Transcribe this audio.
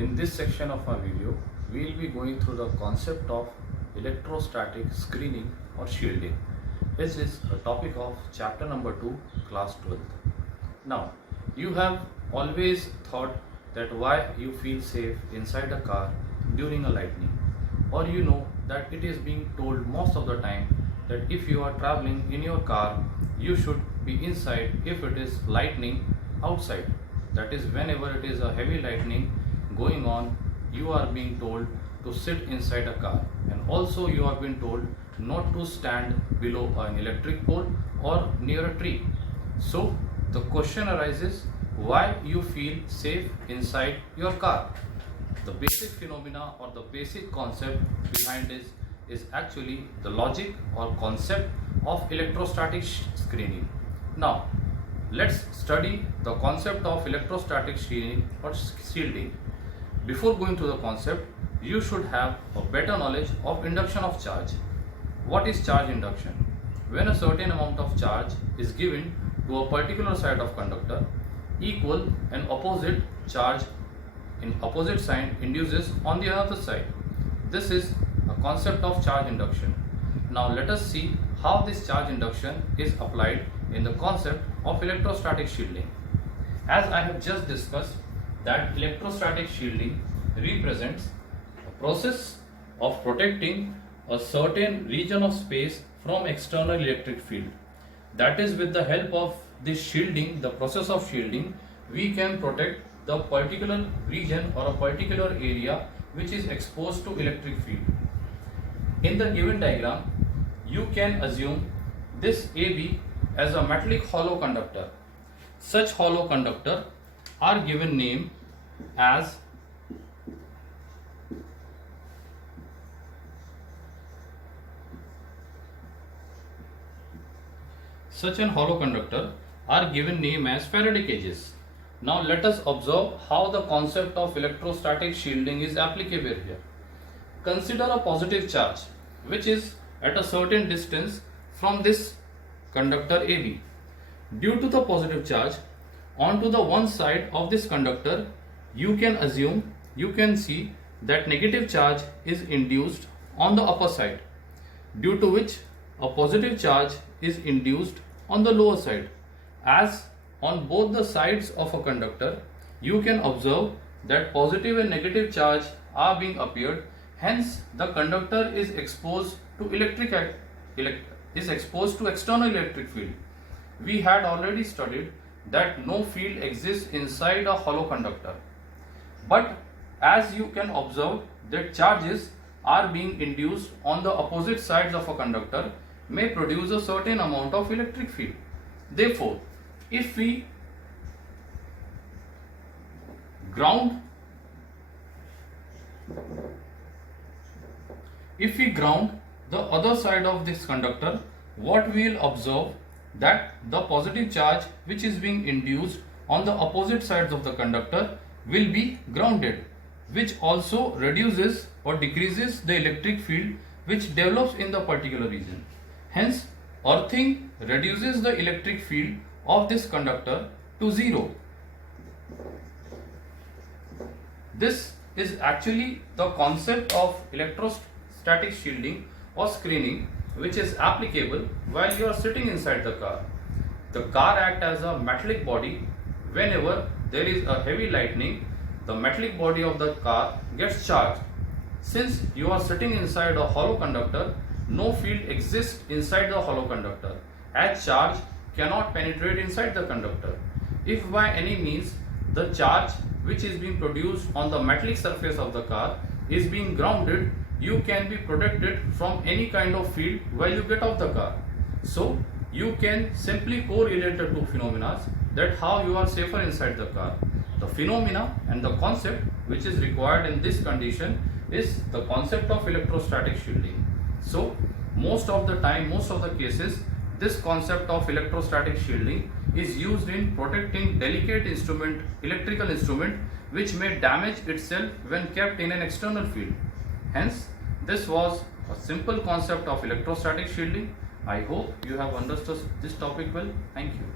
In this section of our video, we will be going through the concept of electrostatic screening or shielding. This is a topic of chapter number 2, class 12th. Now, you have always thought that why you feel safe inside a car during a lightning, or you know that it is being told most of the time that if you are traveling in your car, you should be inside if it is lightning outside. That is, whenever it is a heavy lightning going on, you are being told to sit inside a car, and also you have been told not to stand below an electric pole or near a tree. So the question arises, why you feel safe inside your car? The basic phenomena or the basic concept behind this is actually the logic or concept of electrostatic screening. Now let's study the concept of electrostatic screening or shielding. Before going to the concept, you should have a better knowledge of induction of charge. What is charge induction? When a certain amount of charge is given to a particular side of conductor, equal and opposite charge in opposite sign induces on the other side. This is a concept of charge induction. Now let us see how this charge induction is applied in the concept of electrostatic shielding. As I have just discussed, that electrostatic shielding represents a process of protecting a certain region of space from external electric field. That is, with the help of this shielding, the process of shielding, we can protect the particular region or a particular area which is exposed to electric field. In the given diagram, you can assume this AB as a metallic hollow conductor. Such hollow conductor are given name as Faraday cages. Now let us observe how the concept of electrostatic shielding is applicable here. Consider a positive charge which is at a certain distance from this conductor AB. Due to the positive charge onto the one side of this conductor, you can see that negative charge is induced on the upper side, due to which a positive charge is induced on the lower side. As on both the sides of a conductor, you can observe that positive and negative charge are being appeared. Hence, the conductor is exposed to external electric field. We had already studied that no field exists inside a hollow conductor. But as you can observe that charges are being induced on the opposite sides of a conductor may produce a certain amount of electric field. Therefore, if we ground the other side of this conductor, what we will observe that the positive charge which is being induced on the opposite sides of the conductor will be grounded, which also reduces or decreases the electric field which develops in the particular region. Hence, earthing reduces the electric field of this conductor to zero. This is actually the concept of electrostatic shielding or screening, which is applicable while you are sitting inside the car. The car acts as a metallic body. Whenever there is a heavy lightning, the metallic body of the car gets charged. Since you are sitting inside a hollow conductor, no field exists inside the hollow conductor, as charge cannot penetrate inside the conductor. If by any means the charge which is being produced on the metallic surface of the car is being grounded, you can be protected from any kind of field while you get off the car. So you can simply correlate the two phenomena, that how you are safer inside the car. The phenomena and the concept which is required in this condition is the concept of electrostatic shielding. So most of the time, most of the cases, this concept of electrostatic shielding is used in protecting delicate electrical instrument which may damage itself when kept in an external field. Hence, this was a simple concept of electrostatic shielding. I hope you have understood this topic well. Thank you.